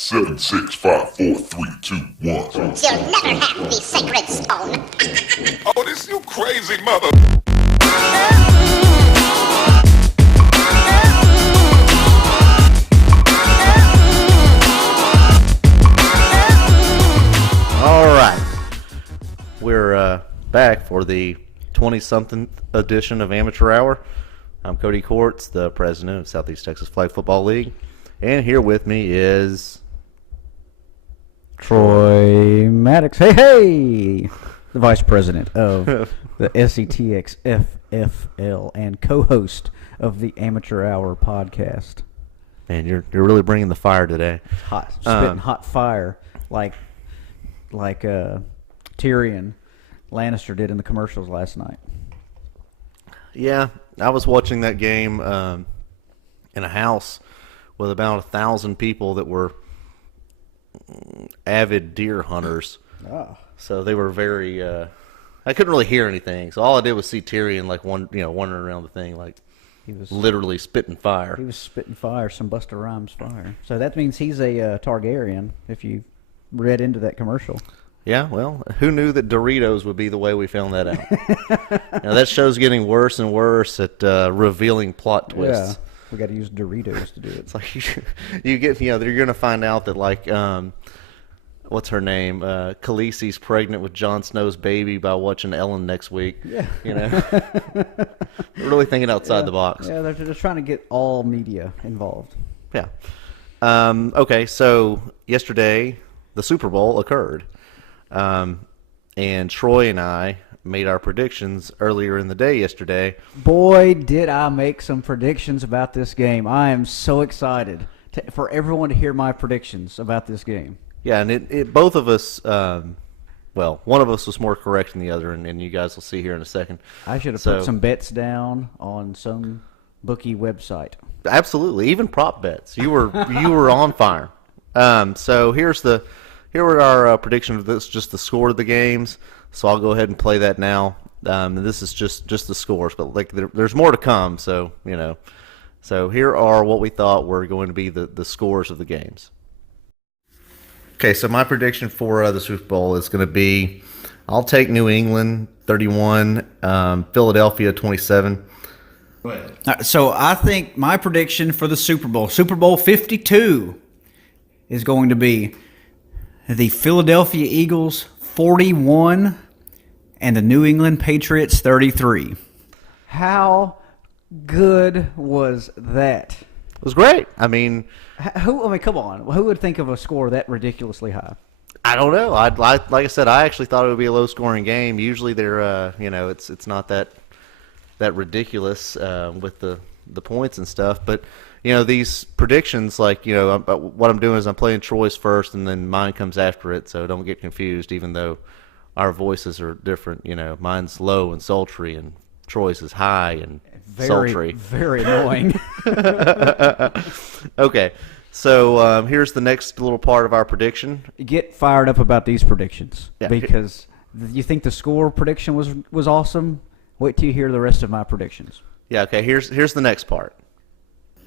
Seven, six, five, four, three, two, one. You'll never have the sacred stone. Oh, this you crazy mother. All right, we're back for the 20-something edition of Amateur Hour. I'm Cody Courts, the president of Southeast Texas Flag Football League, and here with me is Troy Maddox. Hey! The vice president of the SETX FFL and co-host of the Amateur Hour podcast. Man, you're really bringing the fire today. Hot, spitting hot fire like Tyrion Lannister did in the commercials last night. Yeah, I was watching that game in a house with about 1,000 people that were avid deer hunters. Oh. So they were very. I couldn't really hear anything, so all I did was see Tyrion wandering around the thing, like he was literally spitting fire. He was spitting fire, some Busta Rhymes fire. So that means he's a Targaryen. If you read into that commercial. Yeah, well, who knew that Doritos would be the way we found that out? Now, that show's getting worse and worse at revealing plot twists. Yeah, we got to use Doritos to do it. It's like you're going to find out that, like, what's her name? Khaleesi's pregnant with Jon Snow's baby by watching Ellen next week. Yeah. You know? They're really thinking outside the box. Yeah, they're just trying to get all media involved. Yeah. Okay, so yesterday the Super Bowl occurred. And Troy and I made our predictions earlier in the day yesterday. Boy, did I make some predictions about this game. I am so excited for everyone to hear my predictions about this game. Yeah, and it both of us, well, one of us was more correct than the other, and you guys will see here in a second. I should have put some bets down on some bookie website. Absolutely, even prop bets. You were on fire. So here are our prediction of this, just the score of the games. So I'll go ahead and play that now. This is just the scores, but like there's more to come. So so here are what we thought were going to be the scores of the games. Okay, so my prediction for the Super Bowl is going to be, I'll take New England 31, Philadelphia 27. So I think my prediction for the Super Bowl 52, is going to be the Philadelphia Eagles 41 and the New England Patriots 33. How good was that? It was great. I mean, come on. Who would think of a score that ridiculously high? I don't know. Like I said, I actually thought it would be a low-scoring game. Usually they're, it's not that ridiculous with the points and stuff. But these predictions, like what I'm doing is I'm playing Troy's first, and then mine comes after it. So don't get confused. Even though our voices are different, mine's low and sultry, and Troy's is high and sultry. Very annoying. Okay. So here's the next little part of our prediction. Get fired up about these predictions, Yeah. because you think the score prediction was awesome. Wait till you hear the rest of my predictions. Yeah. Okay. Here's the next part.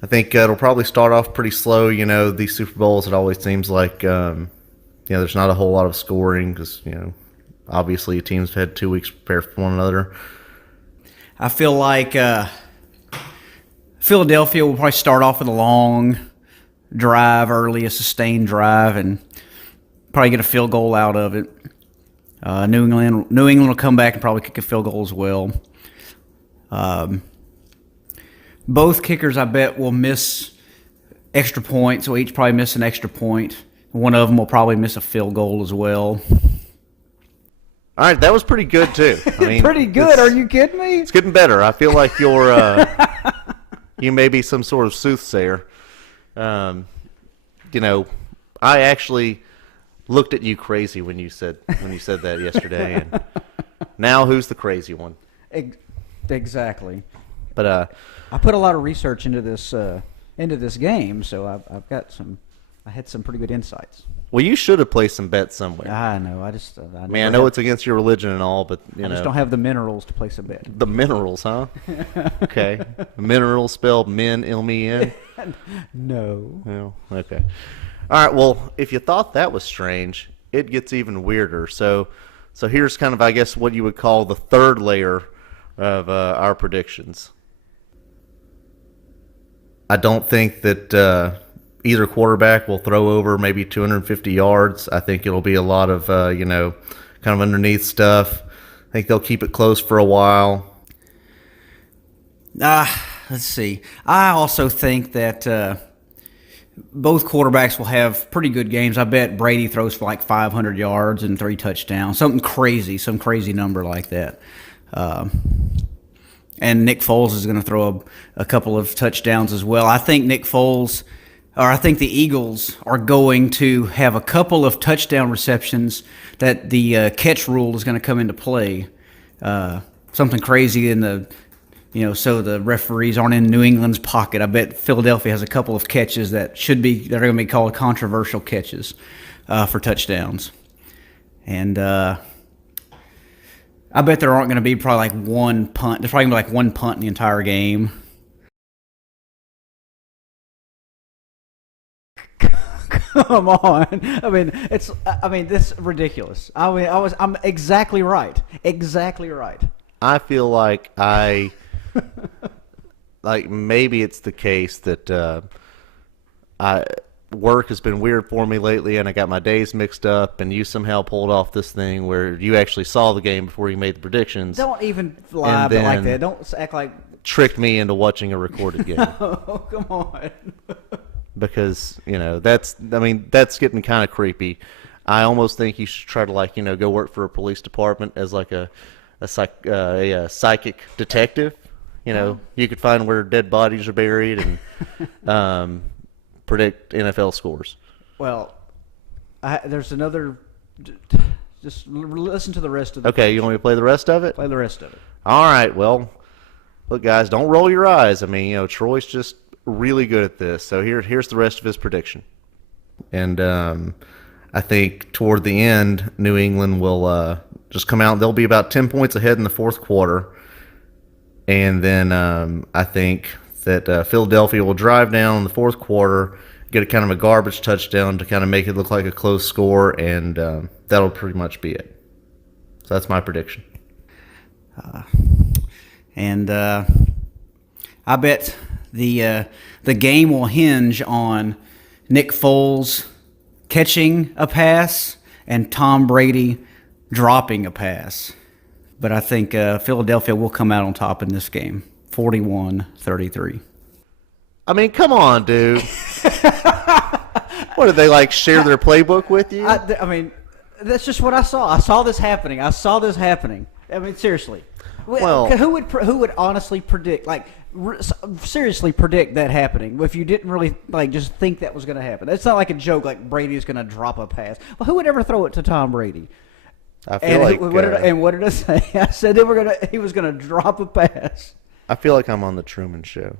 I think it'll probably start off pretty slow. These Super Bowls, it always seems like there's not a whole lot of scoring because obviously teams have had 2 weeks to prepare for one another. I feel like Philadelphia will probably start off with a long drive early, a sustained drive, and probably get a field goal out of it. New England will come back and probably kick a field goal as well. Both kickers, I bet, will miss extra points. We'll each probably miss an extra point. One of them will probably miss a field goal as well. All right, that was pretty good too. I mean, Pretty good. Are you kidding me? It's getting better. I feel like you may be some sort of soothsayer. I actually looked at you crazy when you said that yesterday, and now who's the crazy one? Exactly. But I put a lot of research into this game, so I had some pretty good insights. well, you should have placed some bets somewhere. I know. I know it's against your religion and all, but I just don't have the minerals to place a bet. The minerals, huh? Okay, minerals spelled min-il-me-in. No. Well, okay. All right. Well, if you thought that was strange, it gets even weirder. So here's kind of, I guess, what you would call the third layer of our predictions. I don't think that either quarterback will throw over maybe 250 yards. I think it'll be a lot of, kind of underneath stuff. I think they'll keep it close for a while. Let's see. I also think that both quarterbacks will have pretty good games. I bet Brady throws for like 500 yards and 3 touchdowns, some crazy number like that. And Nick Foles is going to throw a couple of touchdowns as well. I think I think the Eagles are going to have a couple of touchdown receptions that the catch rule is going to come into play. Something crazy so the referees aren't in New England's pocket. I bet Philadelphia has a couple of catches that they're going to be called controversial catches for touchdowns. And I bet there aren't going to be probably like one punt. There's probably going to be like one punt in the entire game. Come on. This is ridiculous. I'm exactly right. Exactly right. I feel like like maybe it's the case that work has been weird for me lately, and I got my days mixed up, and you somehow pulled off this thing where you actually saw the game before you made the predictions. Don't even lie about it like that. Don't act like tricked me into watching a recorded game. Oh, come on. Because that's getting kind of creepy. I almost think you should try to go work for a police department as like a psychic detective. You could find where dead bodies are buried and predict NFL scores. Well, there's another. Just listen to the rest of the. Okay, you want me to play the rest of it? Play the rest of it. All right. Well, look, guys, don't roll your eyes. Troy's just really good at this. So here's the rest of his prediction. And I think toward the end, New England will just come out. They'll be about 10 points ahead in the fourth quarter. And then I think that Philadelphia will drive down in the fourth quarter, get a kind of a garbage touchdown to kind of make it look like a close score, and that'll pretty much be it. So that's my prediction. And I bet the game will hinge on Nick Foles catching a pass and Tom Brady dropping a pass. But I think Philadelphia will come out on top in this game, 41-33. Come on, dude. What, did they share their playbook with you? That's just what I saw. I saw this happening. Seriously. Well, who would honestly predict, seriously predict that happening if you didn't really just think that was going to happen? It's not like a joke like Brady's going to drop a pass. Well, who would ever throw it to Tom Brady? I feel what did I say? I said he was gonna drop a pass. I feel like I'm on the Truman Show.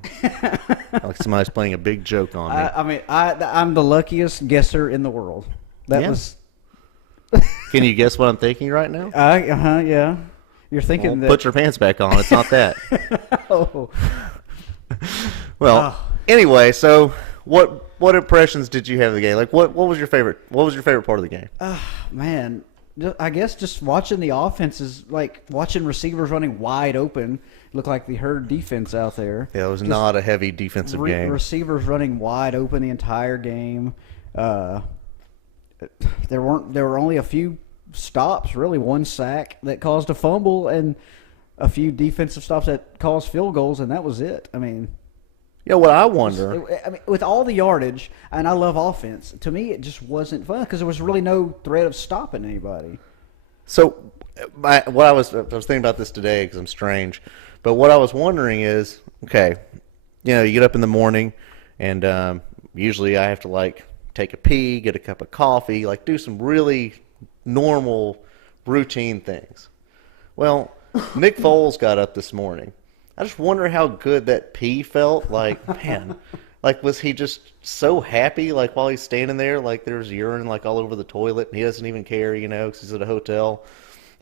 Like somebody's playing a big joke on me. I'm the luckiest guesser in the world. Was. Can you guess what I'm thinking right now? Yeah. You're thinking that. Put your pants back on. It's not that. Oh. Well. Anyway, so what impressions did you have of the game? What was your favorite? What was your favorite part of the game? Man. I guess just watching the offenses, watching receivers running wide open, looked like the herd defense out there. Yeah, it was not a heavy defensive game. Receivers running wide open the entire game. There were only a few stops, really one sack that caused a fumble, and a few defensive stops that caused field goals, and that was it. What I wonder... with all the yardage, and I love offense, to me it just wasn't fun because there was really no threat of stopping anybody. So, I was thinking about this today because I'm strange, but what I was wondering is, okay, you get up in the morning, and usually I have to take a pee, get a cup of coffee, do some really normal, routine things. Well, Nick Foles got up this morning. I just wonder how good that pee felt. Man, was he just so happy? While he's standing there, there's urine all over the toilet, and he doesn't even care, because he's at a hotel.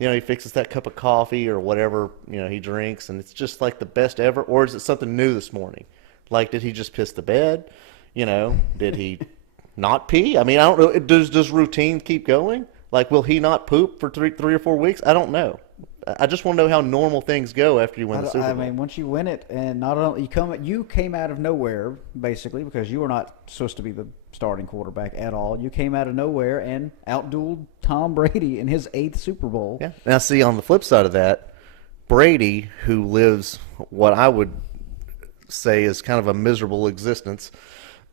He fixes that cup of coffee or whatever he drinks, and it's just the best ever. Or is it something new this morning? Did he just piss the bed? Did he not pee? I mean, I don't know. Does routine keep going? Like, will he not poop for three or 4 weeks? I don't know. I just want to know how normal things go after you win the Super Bowl. I mean, once you win it, and not only you came out of nowhere basically because you were not supposed to be the starting quarterback at all. You came out of nowhere and outdueled Tom Brady in his 8th Super Bowl. Yeah. Now, see, on the flip side of that, Brady, who lives what I would say is kind of a miserable existence,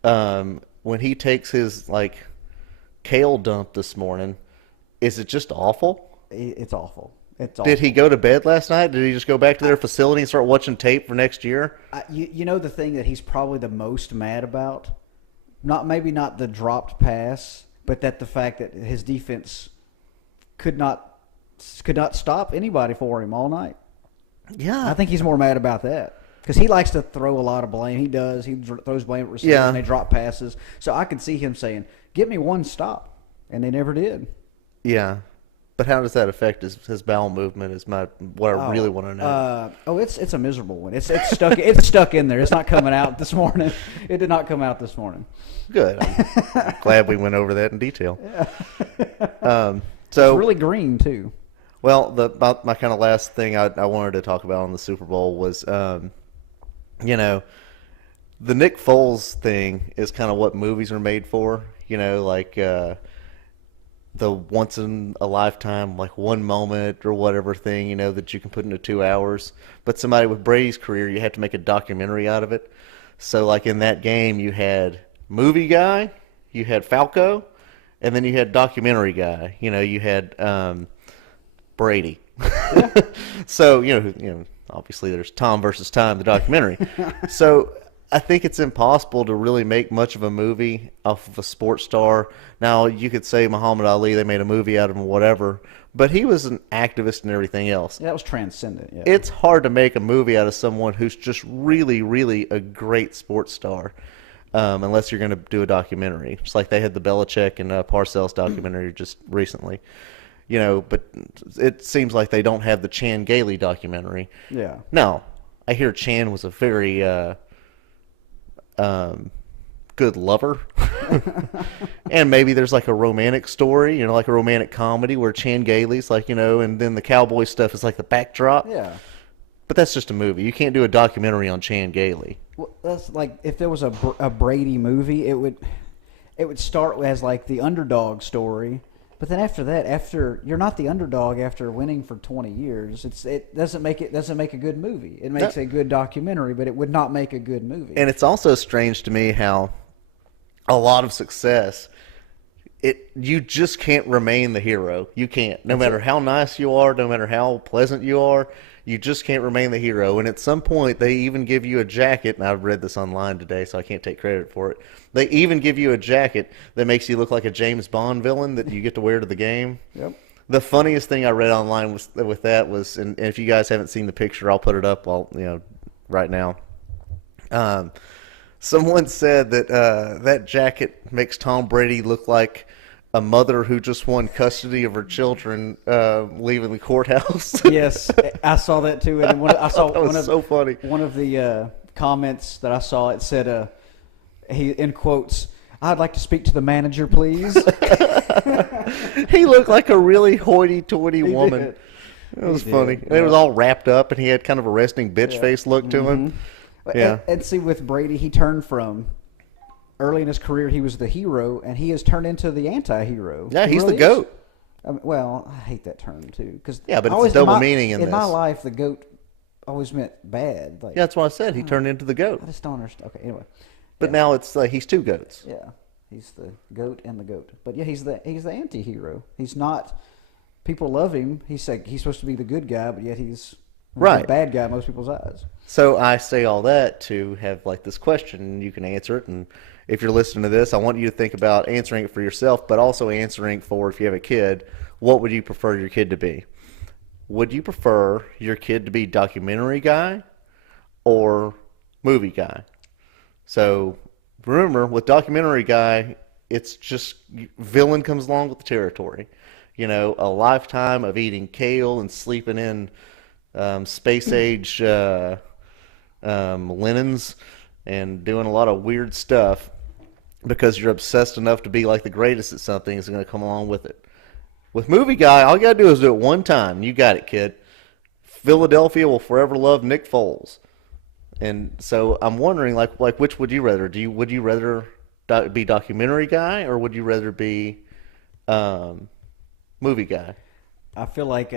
when he takes his kale dump this morning, is it just awful? It's awful. It's Did he go to bed last night? Did he just go back to their facility and start watching tape for next year? You know the thing that he's probably the most mad about? Maybe not the dropped pass, but that the fact that his defense could not stop anybody for him all night. Yeah. I think he's more mad about that. Because he likes to throw a lot of blame. He does. He throws blame at receivers when they drop passes. So I could see him saying, "Get me one stop," and they never did. Yeah. But how does that affect his bowel movement? Is what I really want to know. It's a miserable one. It's stuck. It's stuck in there. It's not coming out this morning. It did not come out this morning. Good. I'm glad we went over that in detail. Yeah. So it's really green too. Well, my kind of last thing I wanted to talk about on the Super Bowl was, the Nick Foles thing is kind of what movies are made for. The once in a lifetime, one moment or whatever thing, that you can put into 2 hours. But somebody with Brady's career, you have to make a documentary out of it. So, in that game, you had movie guy, you had Falco, and then you had documentary guy. You had Brady. So, obviously there's Tom versus Time, the documentary. So I think it's impossible to really make much of a movie off of a sports star. Now, you could say Muhammad Ali, they made a movie out of him, whatever, but he was an activist and everything else. Yeah, that was transcendent. Yeah. It's hard to make a movie out of someone who's just really, really a great sports star, unless you're going to do a documentary. Just like they had the Belichick and Parcells documentary just recently. But it seems like they don't have the Chan Gailey documentary. Yeah. Now, I hear Chan was a very good lover. And maybe there's a romantic story, like a romantic comedy where Chan Gailey's and then the cowboy stuff is the backdrop. Yeah. But that's just a movie. You can't do a documentary on Chan Gailey. Well, that's if there was a Brady movie, it would start as the underdog story. But then after that, after you're not the underdog after winning for 20 years, it doesn't make a good movie. It makes a good documentary, but it would not make a good movie. And it's also strange to me how a lot of success, you just can't remain the hero. You can't. No matter how nice you are, no matter how pleasant you are, you just can't remain the hero. And at some point, they even give you a jacket, and I've read this online today, so I can't take credit for it. They even give you a jacket that makes you look like a James Bond villain that you get to wear to the game. Yep. The funniest thing I read online with that was, and if you guys haven't seen the picture, I'll put it up right now. Someone said that that jacket makes Tom Brady look like a mother who just won custody of her children leaving the courthouse. Yes, I saw that too. And so funny. One of the comments that I saw, it said, he in quotes, "I'd like to speak to the manager, please." He looked like a really hoity-toity woman. Did. It was He funny. did, It was all wrapped up, and he had kind of a resting bitch face look to him. Yeah. And see, with Brady, he turned from early in his career, he was the hero, and he has turned into the anti-hero. Yeah, He he's really the GOAT. Well, I hate that term too, because Yeah, but it's a double meaning in In my this. life, the GOAT always meant bad. Yeah, that's what I said. He turned into the GOAT. I just don't understand. Okay, anyway. But now it's he's two goats. Yeah, he's the GOAT and the GOAT. But yeah, he's the anti-hero. He's not. People love him. He's supposed to be the good guy, but yet he's Right. the bad guy in most people's eyes. So I say all that to have this question, and you can answer it. And if you're listening to this, I want you to think about answering it for yourself, but also answering for, if you have a kid, what would you prefer your kid to be? Would you prefer your kid to be documentary guy or movie guy? So remember, with documentary guy, it's just villain comes along with the territory. A lifetime of eating kale and sleeping in space age linens and doing a lot of weird stuff. because you're obsessed enough to be like the greatest at something is going to come along with it. With Movie Guy, all you got to do is do it one time. You got it, kid. Philadelphia will forever love Nick Foles. And so I'm wondering, like which would you rather? Would you rather be documentary guy, or would you rather be movie guy? I feel like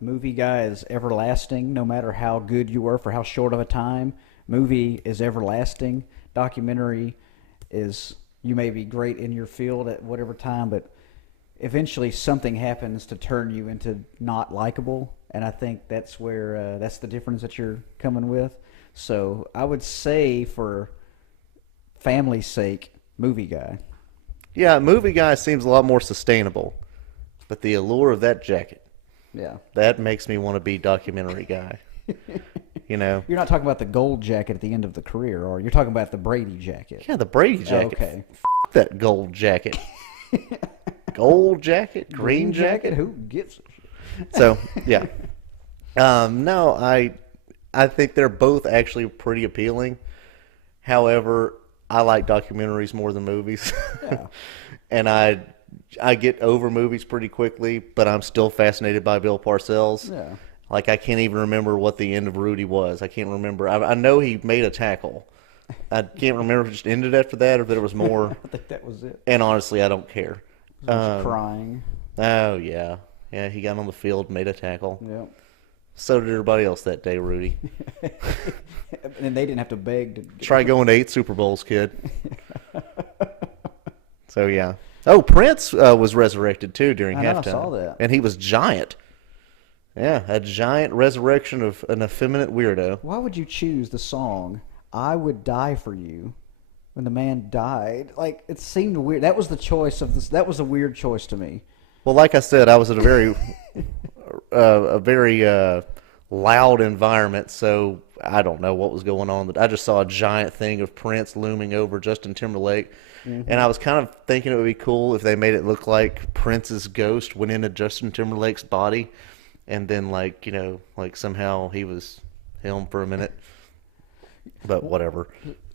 movie guy is everlasting, no matter how good you were for how short of a time. Movie is everlasting. Documentary is, you may be great in your field at whatever time, but eventually something happens to turn you into not likable, and I think that's where that's the difference that you're coming with. So I would say, for family's sake, movie guy. Yeah, movie guy seems a lot more sustainable, but the allure of that jacket, that makes me want to be documentary guy. You know, you're not talking about the gold jacket at the end of the career, or you're talking about the Brady jacket. Yeah, the Brady jacket. Okay, F that gold jacket. Gold jacket, green jacket. Who gives a shit? So yeah, no, I think they're both actually pretty appealing. However, I like documentaries more than movies. Yeah. And I get over movies pretty quickly, but I'm still fascinated by Bill Parcells. Yeah. Like, I can't even remember what the end of Rudy was. I can't remember. I know he made a tackle. I can't remember if it just ended after that or if there was more. I think that was it. And honestly, I don't care. Crying. Oh, yeah. Yeah, he got on the field, made a tackle. Yep. So did everybody else that day, Rudy. And they didn't have to beg to try going to 8 Super Bowls, kid. So, yeah. Oh, Prince was resurrected, too, during halftime. I saw that. And he was giant. Yeah, a giant resurrection of an effeminate weirdo. Why would you choose the song, I Would Die For You, when the man died? Like, it seemed weird. That was the choice of this. That was a weird choice to me. Well, like I said, I was at a very loud environment, so I don't know what was going on. I just saw a giant thing of Prince looming over Justin Timberlake, and I was kind of thinking it would be cool if they made it look like Prince's ghost went into Justin Timberlake's body, and then, like, you know, like somehow he was him for a minute. But whatever.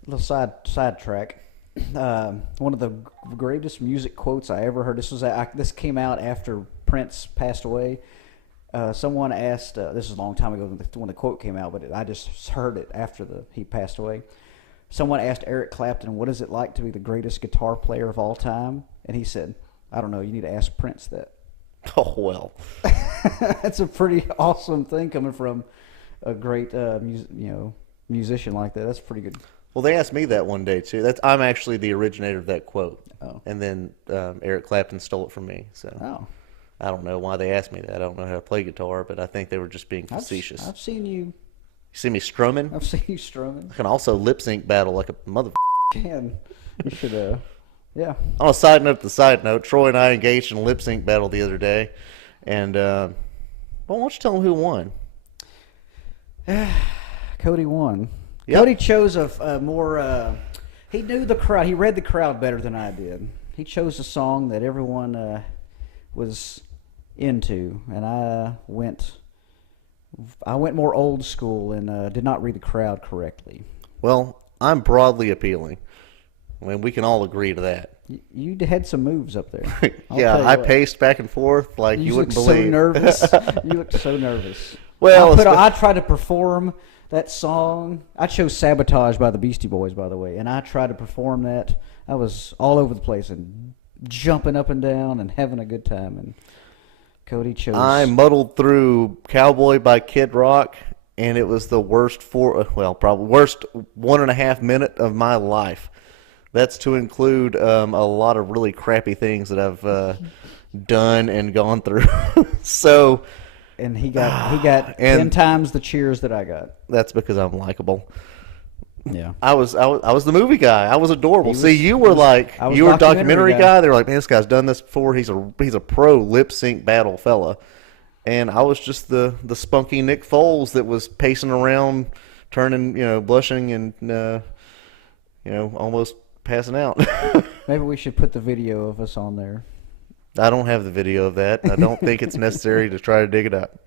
Little sidetrack. One of the greatest music quotes I ever heard. This came out after Prince passed away. Someone asked. This is a long time ago when the quote came out, but I just heard it after he passed away. Someone asked Eric Clapton, "What is it like to be the greatest guitar player of all time?" And he said, "I don't know. You need to ask Prince that." Oh, well. That's a pretty awesome thing coming from a great musician like that. That's pretty good. Well, they asked me that one day, too. I'm actually the originator of that quote. Oh. And then Eric Clapton stole it from me. So I don't know why they asked me that. I don't know how to play guitar, but I think they were just being facetious. I've seen you. You see me strumming? I've seen you strumming. I can also lip sync battle like a mother. Man, you should, yeah. On a side note, Troy and I engaged in a lip sync battle the other day. And, well, why don't you tell them who won? Cody won. Yep. Cody chose a more. He knew the crowd. He read the crowd better than I did. He chose a song that everyone was into, and I went more old school and did not read the crowd correctly. Well, I'm broadly appealing. I mean, we can all agree to that. You had some moves up there. Yeah, I paced back and forth like you wouldn't believe. So nervous. You looked so nervous. Well, I tried to perform that song. I chose "Sabotage" by the Beastie Boys, by the way, and I tried to perform that. I was all over the place and jumping up and down and having a good time. And Cody chose. I muddled through "Cowboy" by Kid Rock, and it was the worst probably worst 1.5 minute of my life. That's to include a lot of really crappy things that I've done and gone through. So, and he got 10 times the cheers that I got. That's because I'm likable. Yeah, I was the movie guy. I was adorable. See, you were a documentary guy. They were like, man, this guy's done this before. He's a pro lip sync battle fella. And I was just the spunky Nick Foles that was pacing around, turning, blushing and almost passing out. Maybe we should put the video of us on there. I don't have the video of that. I don't think it's necessary to try to dig it up.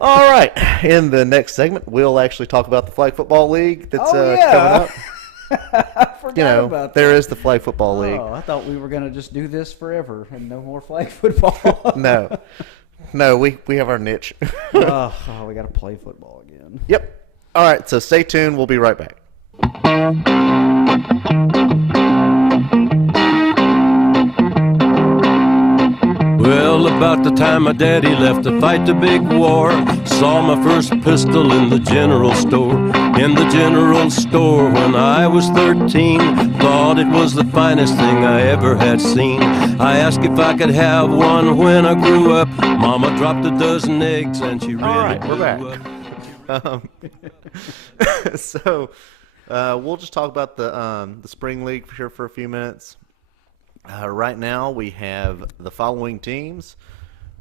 All right. In the next segment, we'll actually talk about the Flag Football League that's coming up. Forgot about there that. is the Flag Football League. Oh, I thought we were going to just do this forever and no more flag football. No, we have our niche. Oh, we got to play football again. Yep. All right, so stay tuned. We'll be right back. Well, about the time my daddy left to fight the big war, saw my first pistol in the general store. In the general store when I was 13, thought it was the finest thing I ever had seen. I asked if I could have one when I grew up. Mama dropped a dozen eggs and she really All right, we're blew back. up. So we'll just talk about the spring league here for a few minutes. Right now we have the following teams.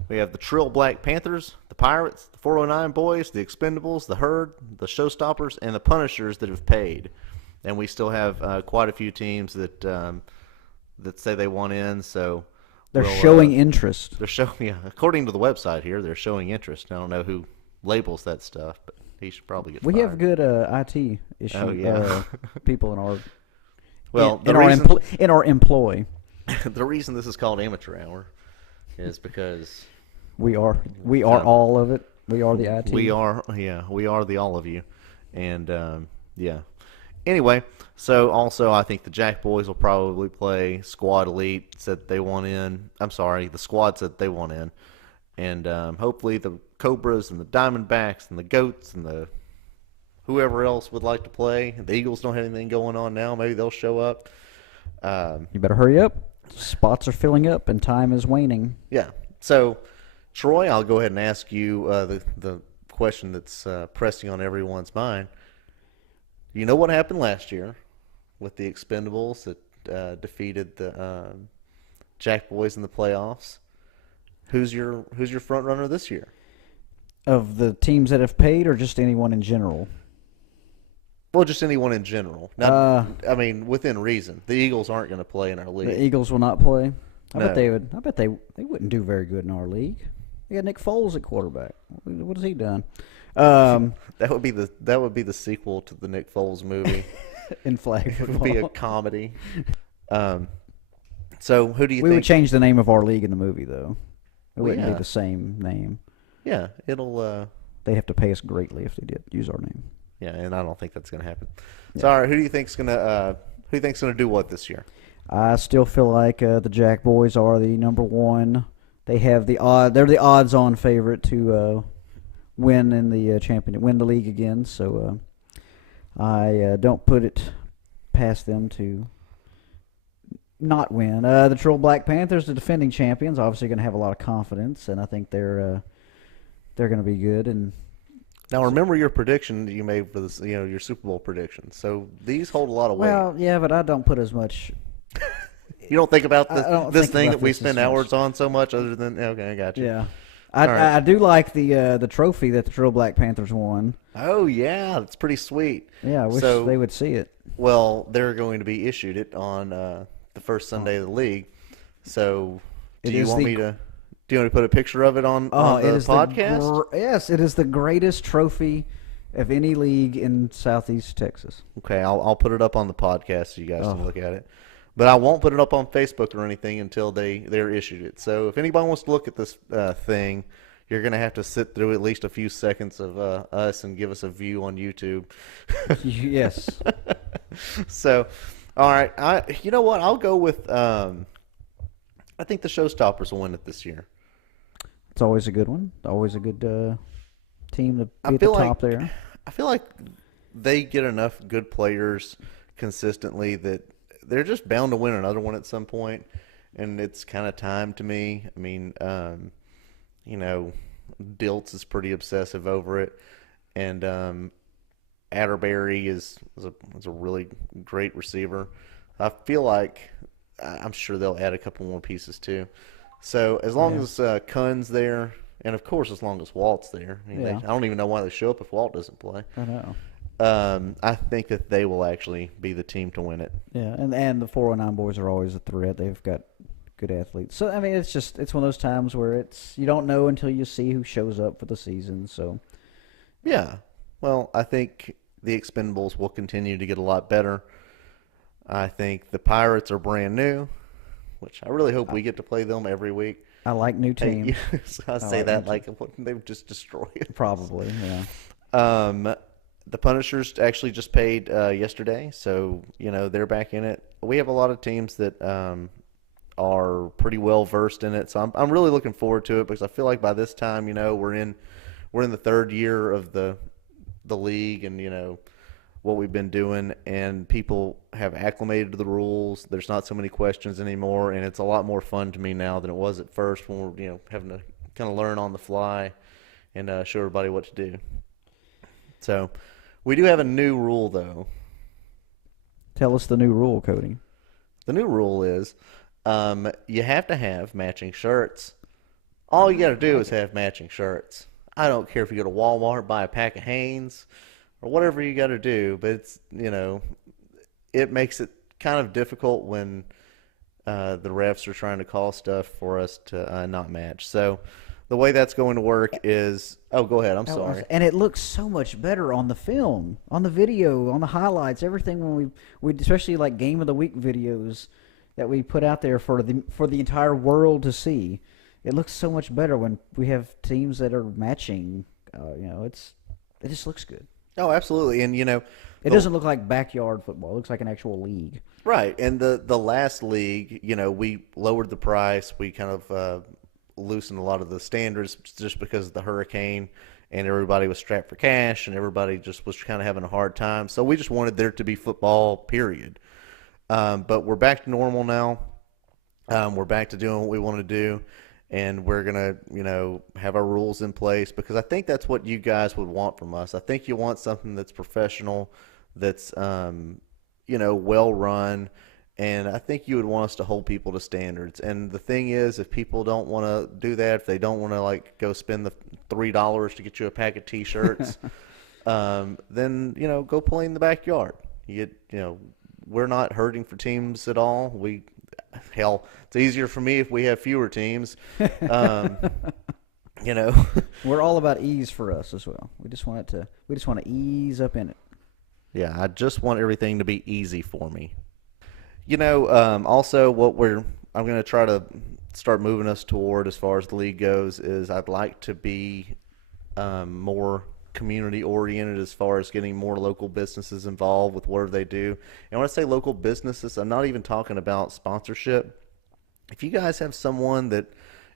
We have the Trill Black Panthers, the Pirates, the 409 Boys, the Expendables, the Herd, the Showstoppers, and the Punishers that have paid. And we still have quite a few teams that say they want in. So They're showing interest. They're showing, yeah. According to the website here, they're showing interest. I don't know who labels that stuff, but he should probably get fired. We have good IT issue Oh, yeah. people in our Well, in our employ. The reason this is called Amateur Hour is because We are all of it. We are the IT. we are the all of you, and yeah. Anyway, so also I think the Jack Boys will probably play. Squad Elite said they want in. I'm sorry, the squad said they want in, and hopefully the Cobras and the Diamondbacks and the Goats and the whoever else would like to play. The Eagles don't have anything going on now. Maybe they'll show up. You better hurry up. Spots are filling up and time is waning. Yeah. So, Troy, I'll go ahead and ask you the question that's pressing on everyone's mind. You know what happened last year with the Expendables that defeated the Jack Boys in the playoffs? Who's your front runner this year? Of the teams that have paid, or just anyone in general? Well, just anyone in general. Not, I mean, within reason. The Eagles aren't going to play in our league. The Eagles will not play. I No. bet they would. I bet they wouldn't do very good in our league. They got Nick Foles at quarterback. What has he done? That would be the sequel to the Nick Foles movie. In flag It football. would be a comedy. So who do you We think? would change the name of our league in the movie, though. It Well, wouldn't yeah. be the same name. Yeah, it'll. They'd have to pay us greatly if they did use our name. Yeah, and I don't think that's going to happen. So, all right, who do you think's gonna do what this year? I still feel like the Jack Boys are the number one. They have they're the odds-on favorite to win in the win the league again. So I don't put it past them to not win. The Trill Black Panthers, the defending champions, obviously going to have a lot of confidence, and I think they're going to be good. And Now, remember your prediction that you made for this, your Super Bowl prediction. So these hold a lot of weight. well, yeah, but I don't put as much. You don't think about I don't this think thing about that we this spend as much. hours on so much, other than okay, I got you. Yeah, All right. I do like the trophy that the Trill Black Panthers won. Oh yeah, that's pretty sweet. Yeah, I wish So- they would see it. Well, they're going to be issued it on the first Sunday of the league. So, do It you is want the- me to? Do you want to put a picture of it on It the is podcast? yes, it is the greatest trophy of any league in Southeast Texas. Okay, I'll put it up on the podcast so you guys can look at it. But I won't put it up on Facebook or anything until they're issued it. So if anybody wants to look at this thing, you're going to have to sit through at least a few seconds of us and give us a view on YouTube. Yes. So, all right. You know what? I'll go with I think the Showstoppers will win it this year. It's always a good one. Always a good team to be I at the feel top like- there. I feel like they get enough good players consistently that they're just bound to win another one at some point, and it's kind of time to me. I mean, Diltz is pretty obsessive over it, and Atterbury is a really great receiver. I feel like I'm sure they'll add a couple more pieces too. So as long as Kunn's there, and of course as long as Walt's there, I don't even know why they show up if Walt doesn't play. I know. I think that they will actually be the team to win it. Yeah, and the 409 boys are always a threat. They've got good athletes. So I mean, it's one of those times where you don't know until you see who shows up for the season. So Yeah. Well, I think the Expendables will continue to get a lot better. I think the Pirates are brand new, which I really hope we get to play them every week. I like new teams. I say that like they would just destroy it. Probably, yeah. The Punishers actually just paid yesterday, so they're back in it. We have a lot of teams that are pretty well versed in it, so I'm really looking forward to it because I feel like by this time, we're in the third year of the league, and what we've been doing, and people have acclimated to the rules. There's not so many questions anymore, and it's a lot more fun to me now than it was at first when we're having to kind of learn on the fly and show everybody what to do. So we do have a new rule, though. Tell us the new rule, Cody. The new rule is you have to have matching shirts. All you got to do is have matching shirts. I don't care if you go to Walmart, buy a pack of Hanes, or whatever you got to do, but it's it makes it kind of difficult when the refs are trying to call stuff for us to not match. So the way that's going to work is go ahead. I'm sorry. And it looks so much better on the film, on the video, on the highlights, everything when we especially like game of the week videos that we put out there for the entire world to see. It looks so much better when we have teams that are matching. It just looks good. Oh, absolutely. And it doesn't look like backyard football. It looks like an actual league. Right. And the last league, we lowered the price. We kind of loosened a lot of the standards just because of the hurricane, and everybody was strapped for cash, and everybody just was kind of having a hard time. So we just wanted there to be football, period. But we're back to normal now. We're back to doing what we want to do. And we're going to, have our rules in place because I think that's what you guys would want from us. I think you want something that's professional, that's, well run. And I think you would want us to hold people to standards. And the thing is, if people don't want to do that, if they don't want to, go spend the $3 to get you a pack of T-shirts, then, go play in the backyard. We're not hurting for teams at all. Hell, it's easier for me if we have fewer teams. We're all about ease for us as well. We just want to ease up in it. Yeah, I just want everything to be easy for me. Also I'm going to try to start moving us toward as far as the league goes is I'd like to be more community oriented as far as getting more local businesses involved with whatever they do. And when I say local businesses, I'm not even talking about sponsorship. If you guys have someone that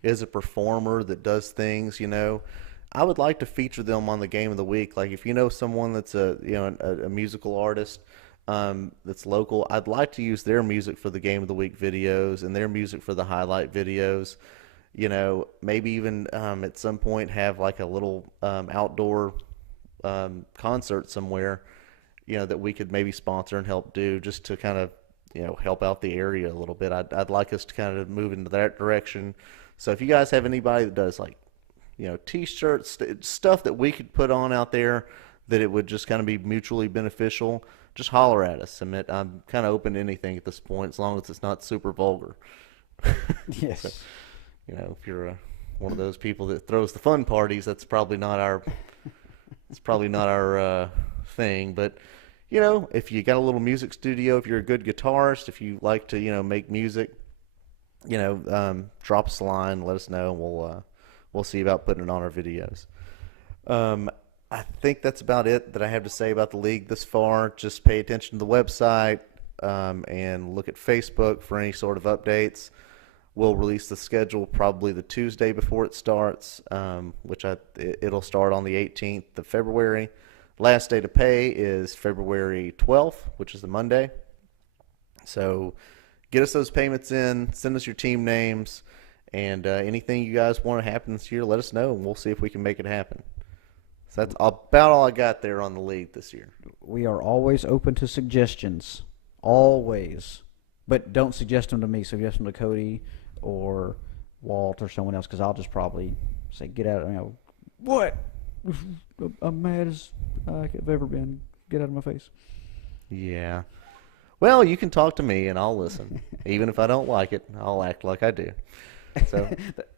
is a performer that does things, I would like to feature them on the game of the week. Like if someone that's a musical artist that's local, I'd like to use their music for the game of the week videos and their music for the highlight videos. Maybe even at some point have like a little outdoor concert somewhere, that we could maybe sponsor and help do just to kind of, help out the area a little bit. I'd like us to kind of move into that direction. So if you guys have anybody that does like, T-shirts, stuff that we could put on out there that it would just kind of be mutually beneficial, just holler at us. I'm kind of open to anything at this point as long as it's not super vulgar. Yes. So, if you're one of those people that throws the fun parties, that's probably not our thing. But if you got a little music studio, if you're a good guitarist, if you like to make music, drop us a line, let us know, and we'll see about putting it on our videos. I think that's about it that I have to say about the league this far. Just pay attention to the website and look at Facebook for any sort of updates. We'll release the schedule probably the Tuesday before it starts, it'll start on the 18th of February. Last day to pay is February 12th, which is the Monday. So get us those payments in, send us your team names, and anything you guys want to happen this year, let us know, and we'll see if we can make it happen. So that's about all I got there on the league this year. We are always open to suggestions, always. But don't suggest them to me. Suggest them to Cody or Walt or someone else, because I'll just probably say, get out, what? I'm mad as I've ever been. Get out of my face. Yeah. Well, you can talk to me and I'll listen. Even if I don't like it, I'll act like I do. So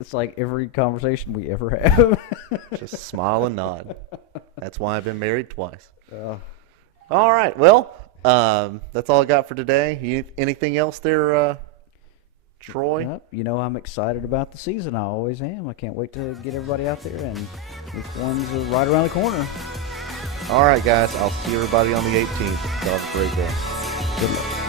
it's like every conversation we ever have. just smile and nod. That's why I've been married twice. All right. Well, That's all I got for today. Anything else there, Troy? Yep. You know, I'm excited about the season. I always am. I can't wait to get everybody out there, and week 1's right around the corner. All right, guys. I'll see everybody on the 18th. Y'all have a great day. Good luck.